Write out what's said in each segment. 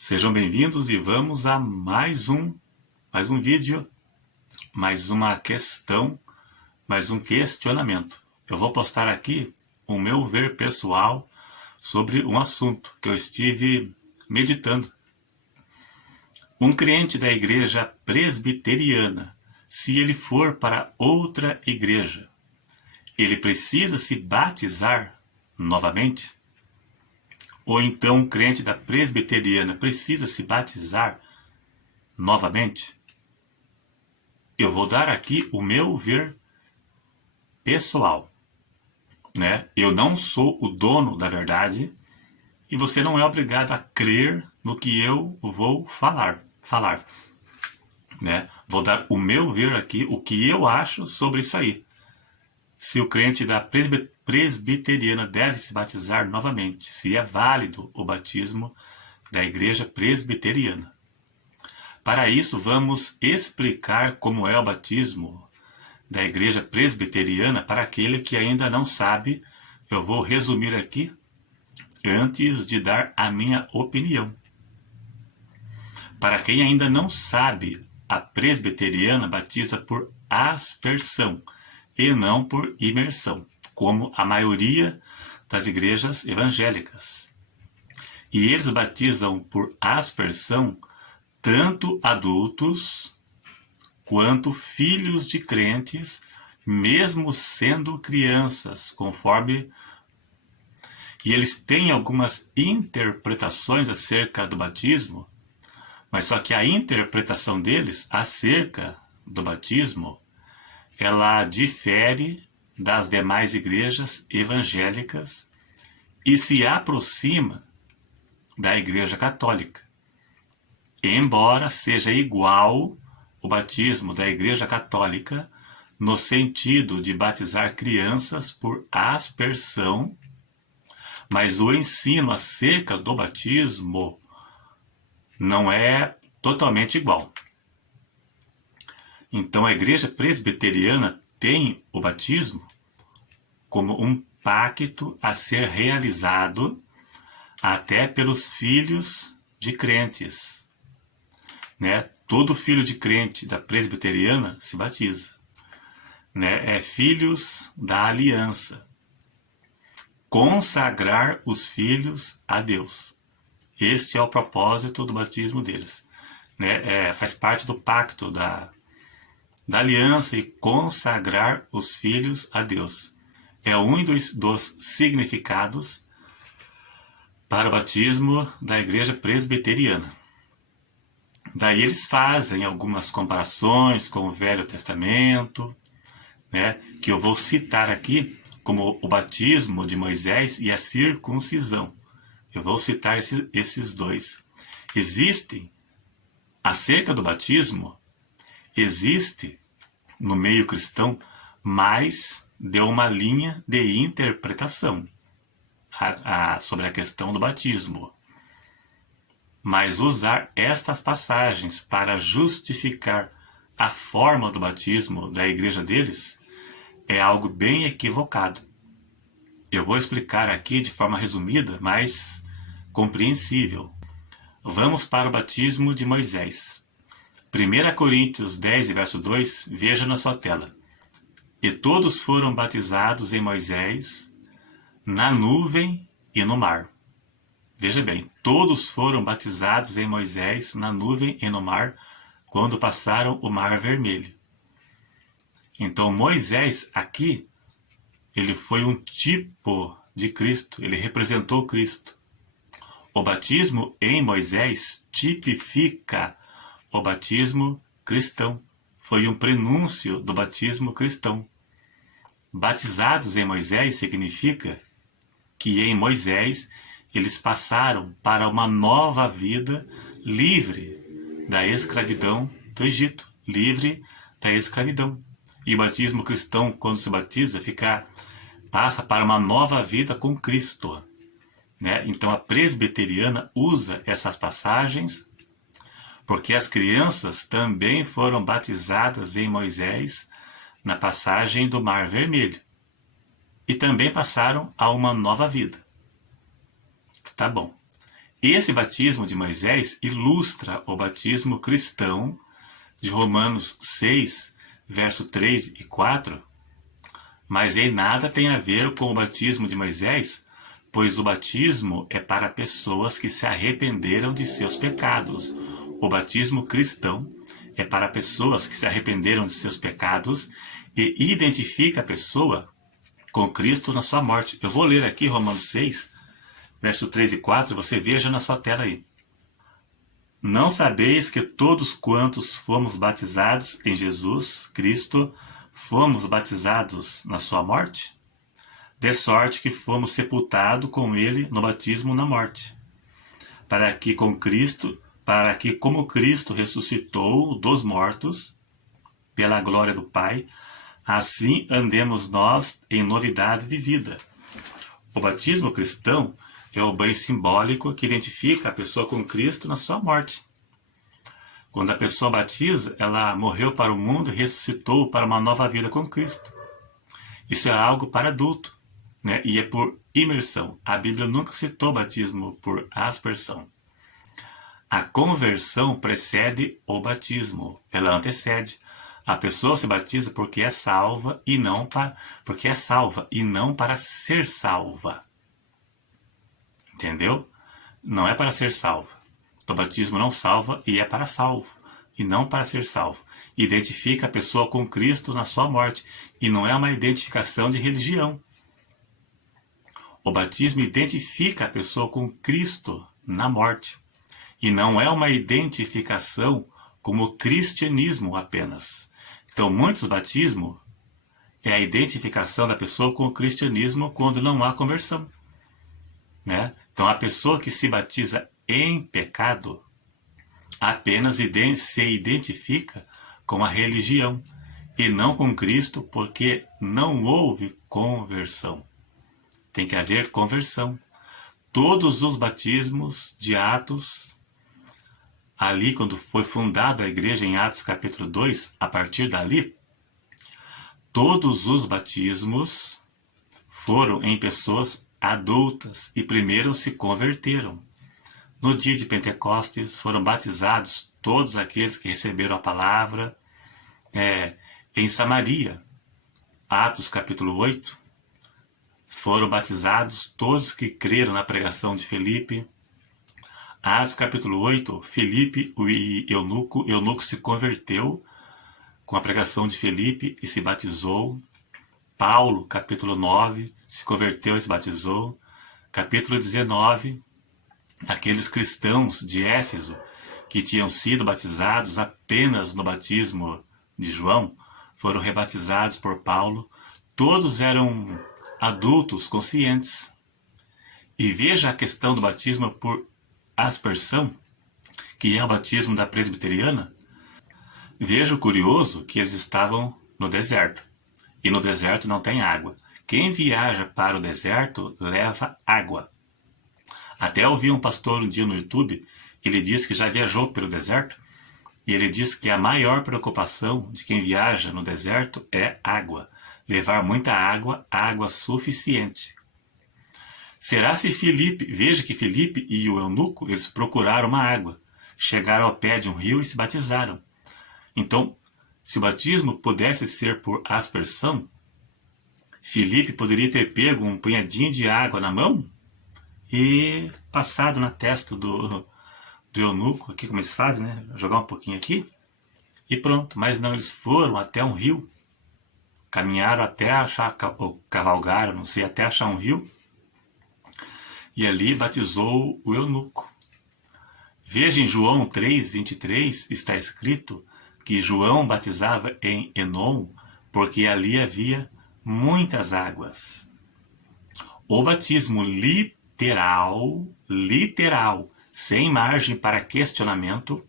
Sejam bem-vindos e vamos a mais um vídeo, mais uma questão, mais um questionamento. Eu vou postar aqui o meu ver pessoal sobre um assunto que eu estive meditando. Um crente da igreja presbiteriana, se ele for para outra igreja, ele precisa se batizar novamente? Ou então um crente da presbiteriana precisa se batizar novamente? Eu vou dar aqui o meu ver pessoal, né? Eu não sou o dono da verdade e você não é obrigado a crer no que eu vou falar, né? Vou dar o meu ver aqui, o que eu acho sobre isso aí. Se o crente da presbiteriana deve se batizar novamente, se é válido o batismo da igreja presbiteriana. Para isso, vamos explicar como é o batismo da igreja presbiteriana para aquele que ainda não sabe. Eu vou resumir aqui antes de dar a minha opinião. Para quem ainda não sabe, a presbiteriana batiza por aspersão e não por imersão, como a maioria das igrejas evangélicas. E eles batizam por aspersão tanto adultos quanto filhos de crentes, mesmo sendo crianças, conforme... E eles têm algumas interpretações acerca do batismo, mas só que a interpretação deles acerca do batismo, ela difere das demais igrejas evangélicas e se aproxima da Igreja Católica. Embora seja igual o batismo da Igreja Católica no sentido de batizar crianças por aspersão, mas o ensino acerca do batismo não é totalmente igual. Então a igreja presbiteriana tem o batismo como um pacto a ser realizado até pelos filhos de crentes, né? Todo filho de crente da presbiteriana se batiza, né? É filhos da aliança. Consagrar os filhos a Deus. Este é o propósito do batismo deles, né? Faz parte do pacto da aliança e consagrar os filhos a Deus. É um dos significados para o batismo da igreja presbiteriana. Daí eles fazem algumas comparações com o Velho Testamento, né, que eu vou citar aqui como o batismo de Moisés e a circuncisão. Eu vou citar esses dois. Existem, acerca do batismo, existe no meio cristão mais de uma linha de interpretação sobre a questão do batismo. Mas usar estas passagens para justificar a forma do batismo da igreja deles é algo bem equivocado. Eu vou explicar aqui de forma resumida, mas compreensível. Vamos para o batismo de Moisés. 1 Coríntios 10, verso 2, veja na sua tela. E todos foram batizados em Moisés, na nuvem e no mar. Veja bem, todos foram batizados em Moisés, na nuvem e no mar, quando passaram o Mar Vermelho. Então Moisés aqui, ele foi um tipo de Cristo, ele representou Cristo. O batismo em Moisés tipifica o batismo cristão. Foi um prenúncio do batismo cristão. Batizados em Moisés significa que em Moisés eles passaram para uma nova vida livre da escravidão do Egito, livre da escravidão. E o batismo cristão, quando se batiza, passa para uma nova vida com Cristo, né? Então a presbiteriana usa essas passagens porque as crianças também foram batizadas em Moisés na passagem do Mar Vermelho e também passaram a uma nova vida. Tá bom. Esse batismo de Moisés ilustra o batismo cristão de Romanos 6, verso 3 e 4, mas em nada tem a ver com o batismo de Moisés, pois o batismo é para pessoas que se arrependeram de seus pecados. O batismo cristão é para pessoas que se arrependeram de seus pecados e identifica a pessoa com Cristo na sua morte. Eu vou ler aqui Romanos 6, verso 3 e 4, você veja na sua tela aí. Não sabeis que todos quantos fomos batizados em Jesus Cristo, fomos batizados na sua morte? De sorte que fomos sepultados com ele no batismo na morte, para que como Cristo ressuscitou dos mortos, pela glória do Pai, assim andemos nós em novidade de vida. O batismo cristão é o banho simbólico que identifica a pessoa com Cristo na sua morte. Quando a pessoa batiza, ela morreu para o mundo e ressuscitou para uma nova vida com Cristo. Isso é algo para adulto, né? E é por imersão. A Bíblia nunca citou batismo por aspersão. A conversão precede o batismo, ela antecede. A pessoa se batiza porque é salva e não para ser salva. Entendeu? Não é para ser salva. O batismo não salva e é para salvo, e não para ser salvo. Identifica a pessoa com Cristo na sua morte, e não é uma identificação de religião. O batismo identifica a pessoa com Cristo na morte, e não é uma identificação como cristianismo apenas. Então, muitos batismos é a identificação da pessoa com o cristianismo quando não há conversão, né? Então, a pessoa que se batiza em pecado apenas se identifica com a religião e não com Cristo, porque não houve conversão. Tem que haver conversão. Todos os batismos de Atos, ali quando foi fundada a igreja em Atos capítulo 2, a partir dali, todos os batismos foram em pessoas adultas e primeiro se converteram. No dia de Pentecostes foram batizados todos aqueles que receberam a palavra. Em Samaria, Atos capítulo 8, foram batizados todos que creram na pregação de Filipe. Atos capítulo 8, Filipe, o eunuco se converteu com a pregação de Filipe e se batizou. Paulo, capítulo 9, se converteu e se batizou. Capítulo 19, aqueles cristãos de Éfeso que tinham sido batizados apenas no batismo de João, foram rebatizados por Paulo. Todos eram adultos conscientes. E veja a questão do batismo por aspersão, que é o batismo da presbiteriana. Veja o curioso que eles estavam no deserto. E no deserto não tem água. Quem viaja para o deserto leva água. Até ouvi um pastor um dia no YouTube, ele disse que já viajou pelo deserto, e ele disse que a maior preocupação de quem viaja no deserto é água. Levar muita água, água suficiente. Será se veja que Filipe e o eunuco, eles procuraram uma água, chegaram ao pé de um rio e se batizaram. Então, se o batismo pudesse ser por aspersão, Filipe poderia ter pego um punhadinho de água na mão e passado na testa do eunuco, aqui como eles fazem, né? Jogar um pouquinho aqui e pronto. Mas não, eles foram até um rio, caminharam até achar, ou cavalgaram, não sei, até achar um rio, e ali batizou o eunuco. Veja em João 3, 23, está escrito que João batizava em Enom, porque ali havia muitas águas. O batismo literal, sem margem para questionamento,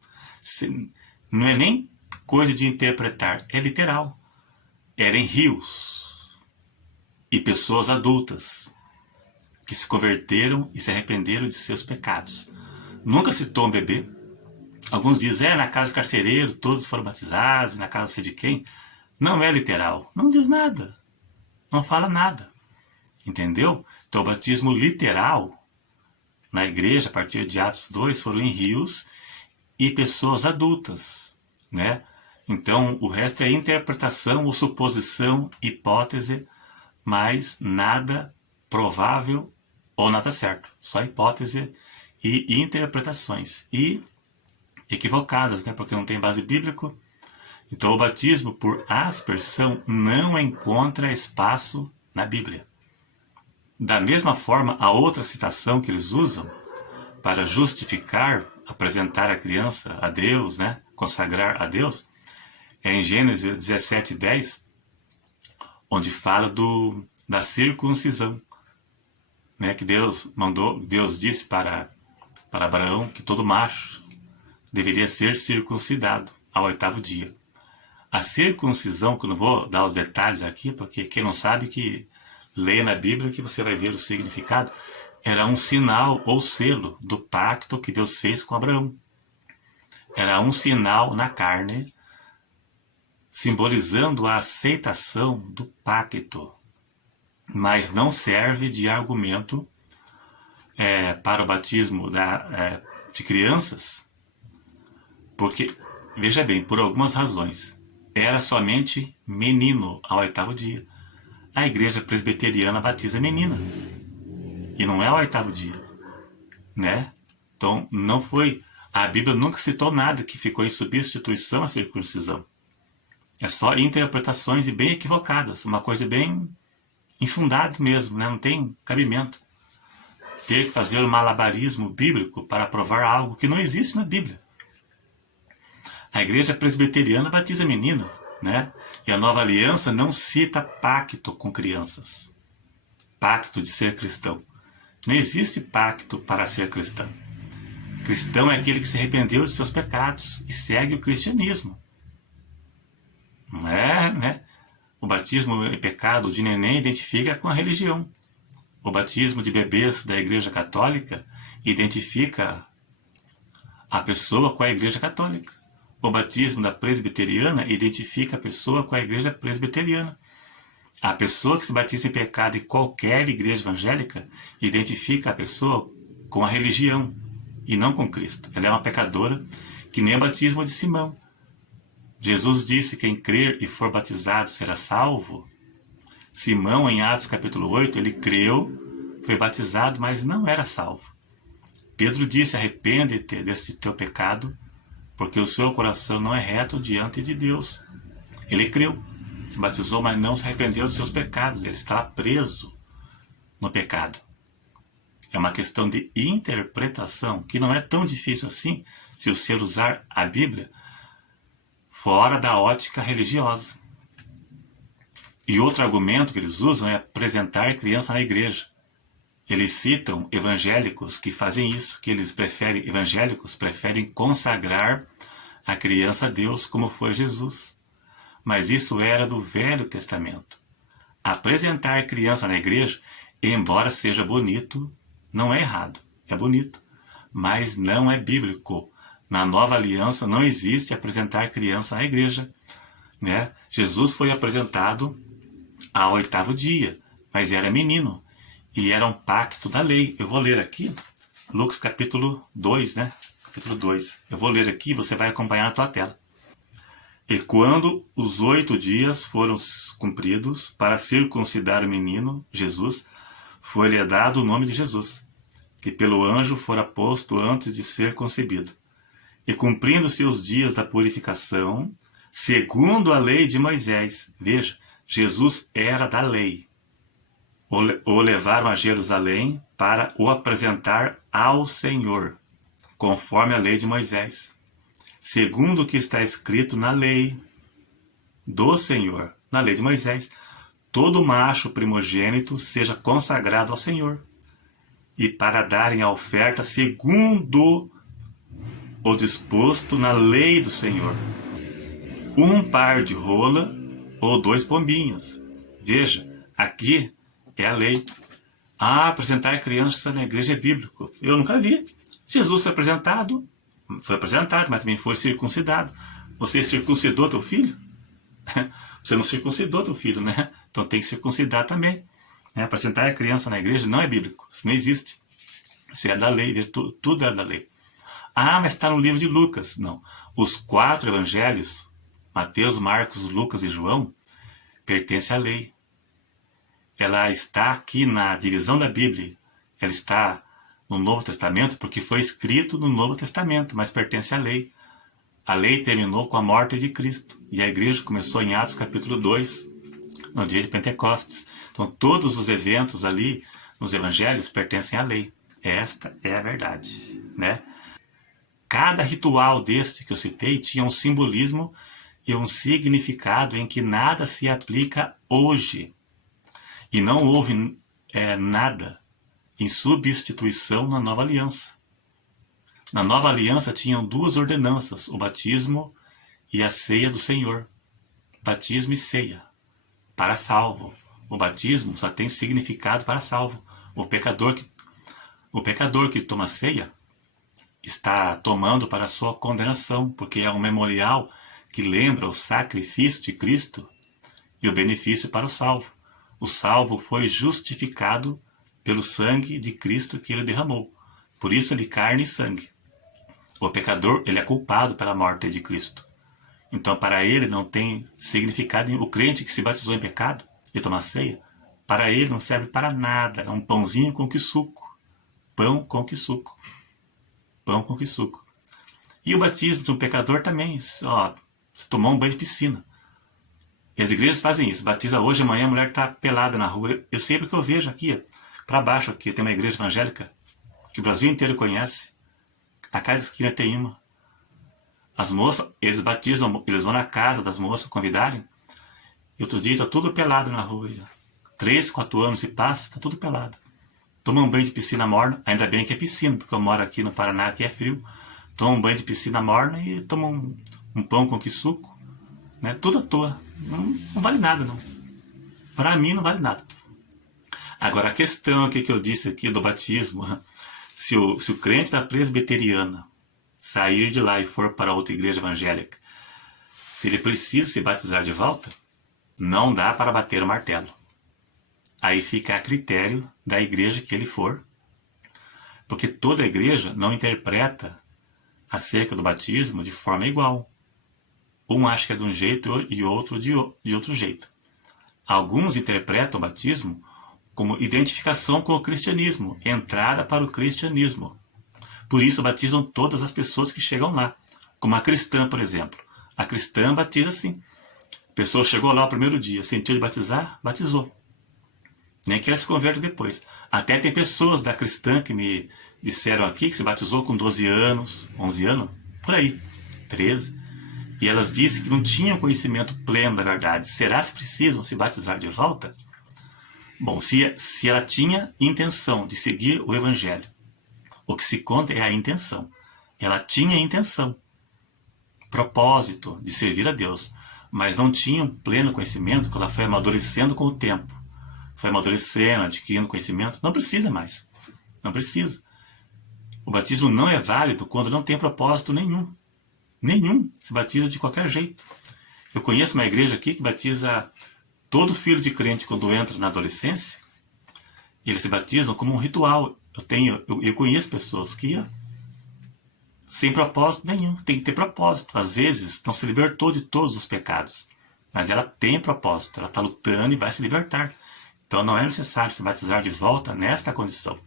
não é nem coisa de interpretar, é literal. Era em rios e pessoas adultas que se converteram e se arrependeram de seus pecados. Nunca citou um bebê. Alguns dizem, na casa do carcereiro, todos foram batizados, na casa não sei de quem. Não é literal, não diz nada, não fala nada. Entendeu? Então o batismo literal na igreja, a partir de Atos 2, foram em rios e pessoas adultas, né? Então, o resto é interpretação ou suposição, hipótese, mas nada provável ou nada certo. Só hipótese e interpretações. E equivocadas, né? Porque não tem base bíblica. Então, o batismo por aspersão não encontra espaço na Bíblia. Da mesma forma, a outra citação que eles usam para justificar, apresentar a criança a Deus, né? Consagrar a Deus, é em Gênesis 17:10, onde fala da circuncisão, né? Que Deus disse para Abraão que todo macho deveria ser circuncidado ao 8º dia. A circuncisão, que eu não vou dar os detalhes aqui, porque quem não sabe que leia na Bíblia que você vai ver o significado, era um sinal ou selo do pacto que Deus fez com Abraão. Era um sinal na carne, simbolizando a aceitação do pacto, mas não serve de argumento para o batismo de crianças, porque, veja bem, por algumas razões, era somente menino ao 8º dia. A igreja presbiteriana batiza menina, e não é ao 8º dia, né? Então, não foi, a Bíblia nunca citou nada que ficou em substituição à circuncisão. É só interpretações e bem equivocadas, uma coisa bem infundada mesmo, né? Não tem cabimento ter que fazer um malabarismo bíblico para provar algo que não existe na Bíblia. A igreja presbiteriana batiza menino, né? E a Nova Aliança não cita pacto com crianças. Pacto de ser cristão. Não existe pacto para ser cristão. Cristão é aquele que se arrependeu de seus pecados e segue o cristianismo. Não é, né? O batismo em pecado de neném identifica com a religião. O batismo de bebês da Igreja Católica identifica a pessoa com a Igreja Católica. O batismo da presbiteriana identifica a pessoa com a Igreja Presbiteriana. A pessoa que se batiza em pecado em qualquer igreja evangélica identifica a pessoa com a religião e não com Cristo. Ela é uma pecadora, que nem o batismo de Simão. Jesus disse que quem crer e for batizado será salvo. Simão, em Atos capítulo 8, ele creu, foi batizado, mas não era salvo. Pedro disse: arrepende-te desse teu pecado, porque o seu coração não é reto diante de Deus. Ele creu, se batizou, mas não se arrependeu dos seus pecados. Ele estava preso no pecado. É uma questão de interpretação, que não é tão difícil assim, se você usar a Bíblia fora da ótica religiosa. E outro argumento que eles usam é apresentar criança na igreja. Eles citam evangélicos que fazem isso, que evangélicos preferem consagrar a criança a Deus, como foi Jesus. Mas isso era do Velho Testamento. Apresentar criança na igreja, embora seja bonito, não é errado, é bonito, mas não é bíblico. Na Nova Aliança não existe apresentar criança na igreja, né? Jesus foi apresentado ao 8º dia, mas era menino, e era um pacto da lei. Eu vou ler aqui, Lucas capítulo 2, né? Capítulo 2. Eu vou ler aqui, você vai acompanhar na tua tela. E quando os 8 dias foram cumpridos para circuncidar o menino, Jesus, foi-lhe dado o nome de Jesus, que pelo anjo fora posto antes de ser concebido. E cumprindo-se os dias da purificação, segundo a lei de Moisés. Veja, Jesus era da lei. O levaram a Jerusalém para o apresentar ao Senhor, conforme a lei de Moisés, segundo o que está escrito na lei do Senhor, na lei de Moisés, todo macho primogênito seja consagrado ao Senhor, e para darem a oferta segundo o disposto na lei do Senhor, um par de rola ou 2 pombinhos. Veja, aqui é a lei. Apresentar criança na igreja é bíblico. Eu nunca vi. Jesus foi apresentado, mas também foi circuncidado. Você circuncidou teu filho? Você não circuncidou teu filho, né? Então tem que circuncidar também. Apresentar criança na igreja não é bíblico. Isso não existe. Isso é da lei, tudo é da lei. Ah, mas está no livro de Lucas. Não. Os 4 evangelhos, Mateus, Marcos, Lucas e João, pertencem à lei. Ela está aqui na divisão da Bíblia. Ela está no Novo Testamento porque foi escrito no Novo Testamento, mas pertence à lei. A lei terminou com a morte de Cristo. E a igreja começou em Atos capítulo 2, no dia de Pentecostes. Então todos os eventos ali nos evangelhos pertencem à lei. Esta é a verdade, né? Cada ritual deste que eu citei tinha um simbolismo e um significado em que nada se aplica hoje. E não houve nada em substituição na nova aliança. Na nova aliança tinham 2 ordenanças, o batismo e a ceia do Senhor. Batismo e ceia, para salvo. O batismo só tem significado para salvo. O pecador que toma ceia está tomando para a sua condenação, porque é um memorial que lembra o sacrifício de Cristo e o benefício para o salvo. O salvo foi justificado pelo sangue de Cristo que ele derramou. Por isso ele carne e sangue. O pecador, ele é culpado pela morte de Cristo. Então, para ele não tem significado. O crente que se batizou em pecado e toma ceia, para ele não serve para nada. É um pãozinho com que suco. Pão com que suco. Pão com que suco. E o batismo de um pecador também. Ó, se tomou um banho de piscina. E as igrejas fazem isso. Batiza hoje, amanhã a mulher está pelada na rua. Eu sei porque eu vejo aqui, para baixo, aqui tem uma igreja evangélica que o Brasil inteiro conhece. A cada esquina tem uma. As moças, eles batizam, eles vão na casa das moças convidarem. E outro dia está tudo pelado na rua. 3, 4 anos se passa, está tudo pelado. Toma um banho de piscina morna, ainda bem que é piscina, porque eu moro aqui no Paraná, que é frio. Toma um banho de piscina morna e toma um pão com que suco. Né? Tudo à toa. Não vale nada, não. Para mim não vale nada. Agora a questão aqui que eu disse aqui do batismo, se o crente da presbiteriana sair de lá e for para outra igreja evangélica, se ele precisa se batizar de volta, não dá para bater o martelo. Aí fica a critério da igreja que ele for, porque toda igreja não interpreta acerca do batismo de forma igual. Um acha que é de um jeito e outro de outro jeito. Alguns interpretam o batismo como identificação com o cristianismo, entrada para o cristianismo. Por isso batizam todas as pessoas que chegam lá. Como a cristã, por exemplo. A cristã batiza assim. A pessoa chegou lá o primeiro dia, sentiu de batizar, batizou. Nem que ela se converte depois. Até tem pessoas da cristã que me disseram aqui que se batizou com 12 anos, 11 anos, por aí, 13. E elas disseram que não tinham conhecimento pleno da verdade. Será que precisam se batizar de volta? Bom, se ela tinha intenção de seguir o evangelho, o que se conta é a intenção. Ela tinha intenção, propósito de servir a Deus, mas não tinha um pleno conhecimento, que ela foi amadurecendo com o tempo. Foi amadurecendo, adquirindo conhecimento. Não precisa mais. Não precisa. O batismo não é válido quando não tem propósito nenhum. Nenhum. Se batiza de qualquer jeito. Eu conheço uma igreja aqui que batiza todo filho de crente quando entra na adolescência. Eles se batizam como um ritual. Eu conheço pessoas que sem propósito nenhum. Tem que ter propósito. Às vezes não se libertou de todos os pecados. Mas ela tem propósito. Ela está lutando e vai se libertar. Então não é necessário se batizar de volta nesta condição.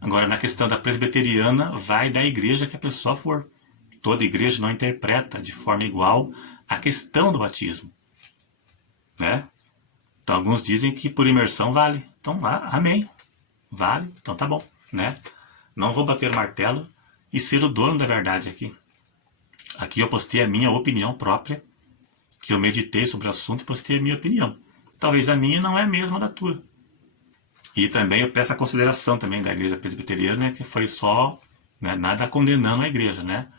Agora, na questão da presbiteriana, vai da igreja que a pessoa for. Toda igreja não interpreta de forma igual a questão do batismo. Né? Então alguns dizem que por imersão vale. Então, amém. Vale, então tá bom. Né? Não vou bater o martelo e ser o dono da verdade aqui. Aqui eu postei a minha opinião própria, que eu meditei sobre o assunto e postei a minha opinião. Talvez a minha não é a mesma da tua. E também eu peço a consideração também da igreja presbiteriana, né, que foi só, né, nada condenando a igreja, né?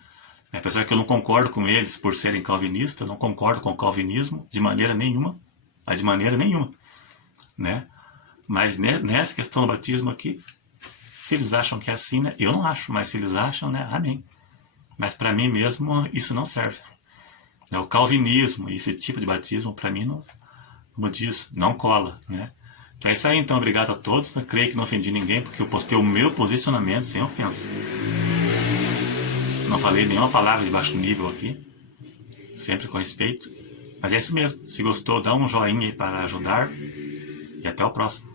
Apesar que eu não concordo com eles por serem calvinistas, eu não concordo com o calvinismo de maneira nenhuma, mas de maneira nenhuma, né? Mas nessa questão do batismo aqui, se eles acham que é assim, né? Eu não acho, mas se eles acham, né? Amém. Mas para mim mesmo isso não serve. O calvinismo e esse tipo de batismo para mim não, como diz, não cola, né? Então é isso aí, então. Obrigado a todos. Eu creio que não ofendi ninguém, porque eu postei o meu posicionamento sem ofensa. Não falei nenhuma palavra de baixo nível aqui. Sempre com respeito. Mas é isso mesmo. Se gostou, dá um joinha aí para ajudar. E até o próximo.